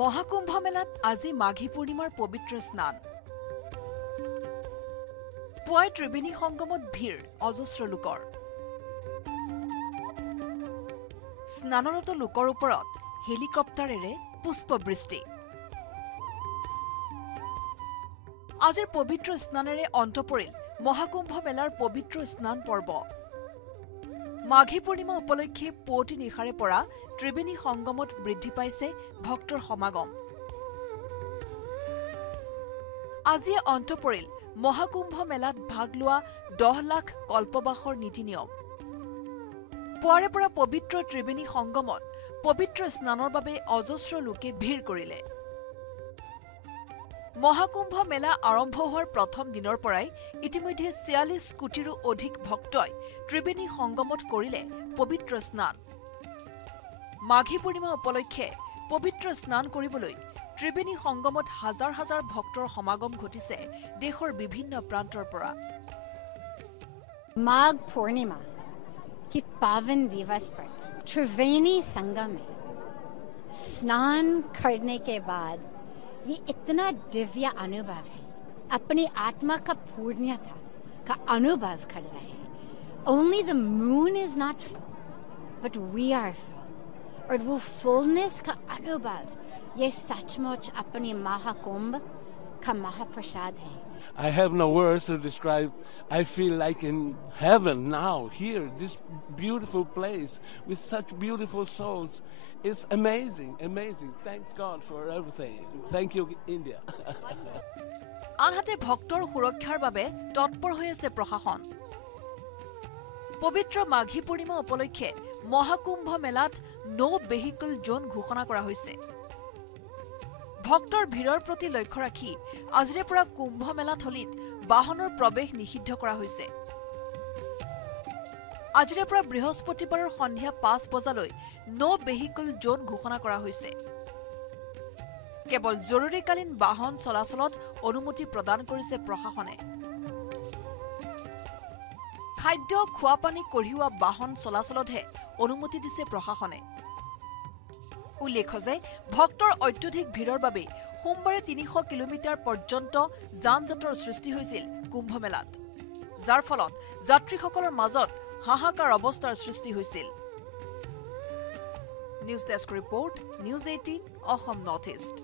মহাকুম্ভ মেলাত আজি মাঘী পূৰ্ণিমাৰ পবিত্ৰ স্নান পুৱাই ত্ৰিবেণী সংগমত ভিৰ অজস্ৰ লোকৰ স্নানৰত লোকৰ ওপৰত হেলিকপ্টাৰেৰে পুষ্পবৃষ্টি আজিৰ পবিত্ৰ স্নানেৰে অন্ত পৰিল মহাকুম্ভ মেলাৰ পবিত্ৰ স্নান পৰ্ব মাঘী পূৰ্ণিমা উপলক্ষে পুৱতি নিশাৰে পৰা ত্ৰিবেণী সংগমত বৃদ্ধি পাইছে ভক্তৰ সমাগম আজি অন্ত পৰিল মহাকুম্ভ মেলাত ভাগ লোৱা 10 লাখ কল্পবাসৰ নীতি নিয়ম পুৱাৰে পৰা পবিত্ৰ ত্ৰিবেণী সংগমত পবিত্ৰ স্নানৰ বাবে অজস্ৰ লোকে ভিৰ কৰিলে মহাকুম্ভ মেলা আৰম্ভ হোৱাৰ প্ৰথম দিনৰ পৰাই ইতিমধ্যে 46 কোটিৰো অধিক ভক্তই ত্ৰিবেণী সংগমত কৰিলে পবিত্ৰ স্নান মাঘী পূৰ্ণিমা উপলক্ষে পবিত্ৰ স্নান কৰিবলৈ ত্ৰিবেণী সংগমত হাজাৰ হাজাৰ ভক্তৰ সমাগম ঘটিছে দেশৰ বিভিন্ন প্ৰান্তৰ পৰা माघ पूर्णिमा की पावन दिवस पर त्रिवेणी संगम में स्नान करने के बाद ये इतना दिव्य अनुभव है अपनी आत्मा का पूर्णता का अनुभव कर रहे हैं only the moon is not full but we are full और वो फुलनेस का अनुभव ये सचमुच अपनी महाकुंभ का महाप्रसाद है I have no words to describe. I feel like in heaven now, here, this beautiful place with such beautiful souls. It's amazing, amazing. Thanks God for everything. Thank you, India. আনহাতে ভক্তৰ সুৰক্ষাৰ বাবে তৎপৰ হৈ আছে প্ৰশাসন পবিত্ৰ মাঘী পূৰ্ণিমা উপলক্ষে মহাকুম্ভ মেলাত নো ভেহিকল জোন ঘোষণা কৰা হৈছে ভক্তৰ ভিৰৰ প্ৰতি লক্ষ্য ৰাখি আজিৰে পৰা কুম্ভ মেলা থলীত বাহনৰ প্ৰৱেশ নিষিদ্ধ কৰা হৈছে আজিৰে পৰা বৃহস্পতিবাৰৰ সন্ধিয়া 5 বজালৈ নো ভেহিকল জোন ঘোষণা কৰা হৈছে কেৱল জৰুৰীকালীন বাহন চলাচলত অনুমতি প্ৰদান কৰিছে প্ৰশাসনে খাদ্য খোৱা পানী কঢ়িওৱা বাহন চলাচলতহে অনুমতি দিছে প্ৰশাসনে উল্লেখ্য যে ভক্তৰ অত্যধিক ভিৰৰ বাবে সোমবাৰে 300 কিলোমিটাৰ পৰ্যন্ত যান-জঁটৰ সৃষ্টি হৈছিল কুম্ভ মেলাত যাৰ ফলত যাত্ৰীসকলৰ মাজত হাহাকাৰ অৱস্থাৰ সৃষ্টি হৈছিল news desk report news 18 Assam north east